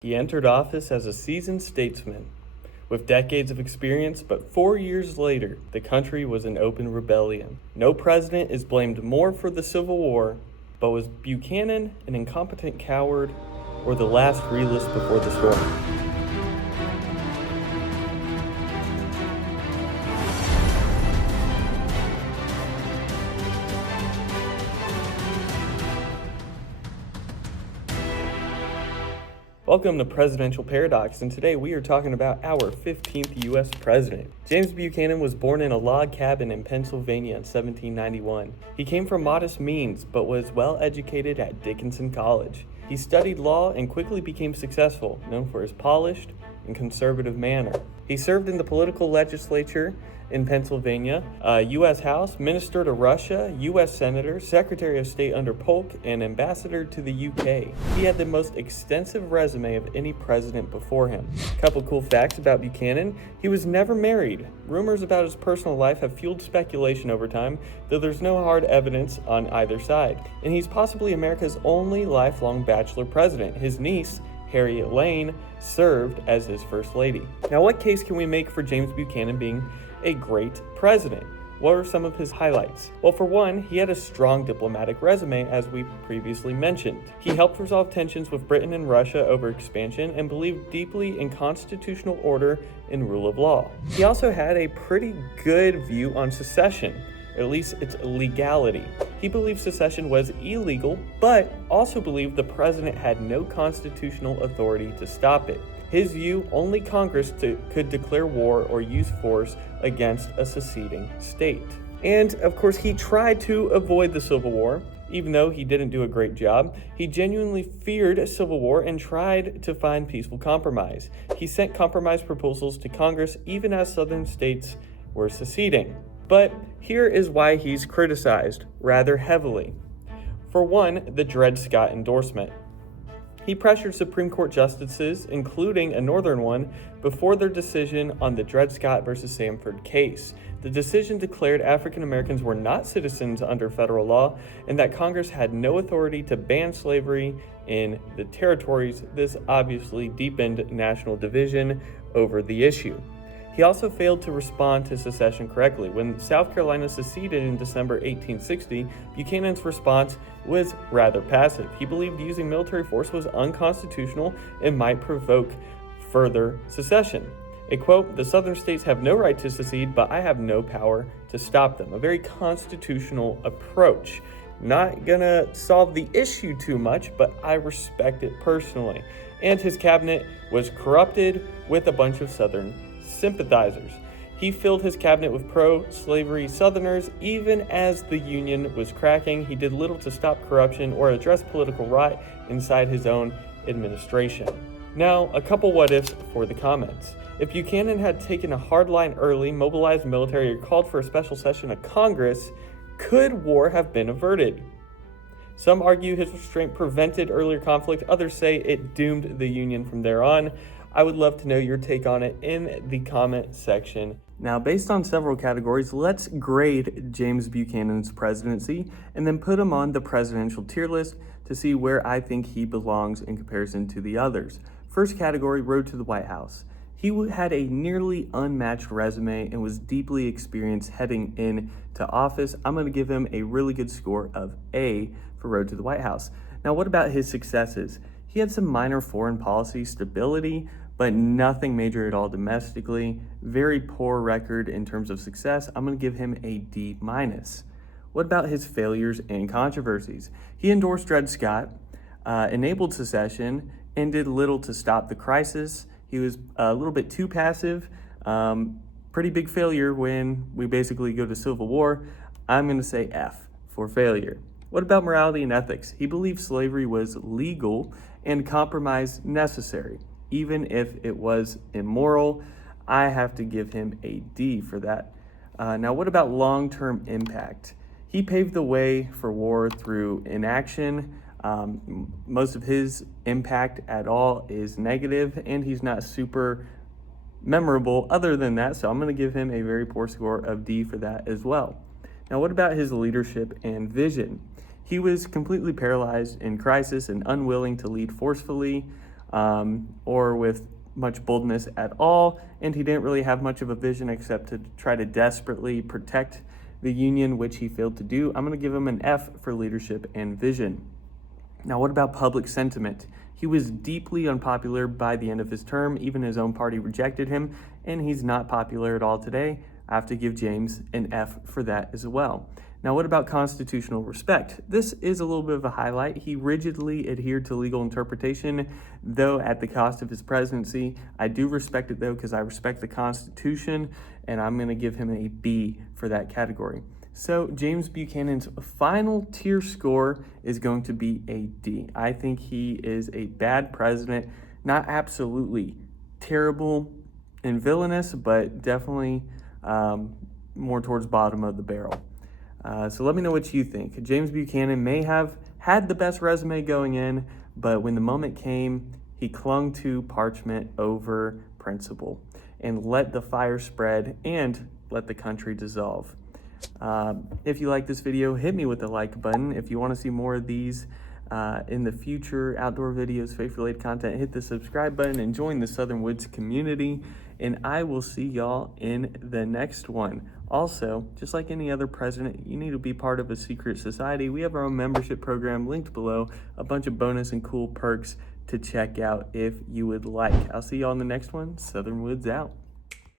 He entered office as a seasoned statesman with decades of experience, but 4 years later, the country was in open rebellion. No president is blamed more for the Civil War, but was Buchanan an incompetent coward or the last realist before the storm? Welcome to Presidential Paradox, and today we are talking about our 15th U.S. president. James Buchanan was born in a log cabin in Pennsylvania in 1791. He came from modest means, but was well educated at Dickinson College. He studied law and quickly became successful, known for his polished and conservative manner. He served in the political legislature in Pennsylvania, U.S. House, Minister to Russia, U.S. Senator, Secretary of State under Polk, and Ambassador to the U.K. He had the most extensive resume of any president before him. Couple cool facts about Buchanan: he was never married. Rumors about his personal life have fueled speculation over time, though there's no hard evidence on either side. And he's possibly America's only lifelong bachelor president. His niece, Harriet Lane, served as his first lady. Now, what case can we make for James Buchanan being a great president? What are some of his highlights? Well, for one, he had a strong diplomatic resume, as we previously mentioned. He helped resolve tensions with Britain and Russia over expansion and believed deeply in constitutional order and rule of law. He also had a pretty good view on secession, at least its legality. He believed secession was illegal, but also believed the president had no constitutional authority to stop it. His view: only Congress could declare war or use force against a seceding state. And of course, he tried to avoid the Civil War. Even though he didn't do a great job, he genuinely feared a civil war and tried to find peaceful compromise. He sent compromise proposals to Congress even as southern states were seceding. But here is why he's criticized rather heavily. For one, the Dred Scott endorsement. He pressured Supreme Court justices, including a northern one, before their decision on the Dred Scott versus Sandford case. The decision declared African Americans were not citizens under federal law and that Congress had no authority to ban slavery in the territories. This obviously deepened national division over the issue. He also failed to respond to secession correctly. When South Carolina seceded in December 1860, Buchanan's response was rather passive. He believed using military force was unconstitutional and might provoke further secession. A quote: "The southern states have no right to secede, but I have no power to stop them." A very constitutional approach. Not gonna solve the issue too much, but I respect it personally. And his cabinet was corrupted with a bunch of southern sympathizers. He filled his cabinet with pro-slavery Southerners. Even as the Union was cracking, he did little to stop corruption or address political riot inside his own administration. Now, a couple what-ifs for the comments. If Buchanan had taken a hard line early, mobilized military, or called for a special session of Congress, could war have been averted? Some argue his restraint prevented earlier conflict. Others say it doomed the Union from there on. I would love to know your take on it in the comment section. Now, based on several categories, let's grade James Buchanan's presidency and then put him on the presidential tier list to see where I think he belongs in comparison to the others. First category: road to the White House. He had a nearly unmatched resume and was deeply experienced heading into office. I'm going to give him a really good score of A for road to the White House. Now, what about his successes? He had some minor foreign policy stability, but nothing major at all domestically. Very poor record in terms of success. I'm going to give him a D-. What about his failures and controversies? He endorsed Dred Scott, enabled secession, and did little to stop the crisis. He was a little bit too passive. Pretty big failure when we basically go to civil war. I'm going to say F for failure. What about morality and ethics? He believed slavery was legal and compromise necessary, even if it was immoral. I have to give him a D for that. Now, what about long-term impact? He paved the way for war through inaction. Most of his impact at all is negative, and he's not super memorable other than that, so I'm going to give him a very poor score of D for that as well. Now, what about his leadership and vision? He was completely paralyzed in crisis and unwilling to lead forcefully. or with much boldness at all, and he didn't really have much of a vision except to try to desperately protect the Union, which he failed to do. I'm going to give him an F for leadership and vision. Now, what about public sentiment? He was deeply unpopular by the end of his term. Even his own party rejected him, and he's not popular at all today. I have to give James an F for that as well. Now, what about constitutional respect? This is a little bit of a highlight. He rigidly adhered to legal interpretation, though at the cost of his presidency. I do respect it, though, because I respect the Constitution, and I'm going to give him a B for that category. So James Buchanan's final tier score is going to be a D. I think he is a bad president, not absolutely terrible and villainous, but definitely more towards bottom of the barrel. So let me know what you think. James Buchanan may have had the best resume going in, but when the moment came, he clung to parchment over principle and let the fire spread and let the country dissolve. If you like this video, hit me with the like button. If you want to see more of these in the future, outdoor videos, faith-related content, hit the subscribe button and join the Southern Woods community. And I will see y'all in the next one. Also, just like any other president, you need to be part of a secret society. We have our own membership program linked below, a bunch of bonus and cool perks to check out if you would like. I'll see y'all in the next one. Southern Woods out.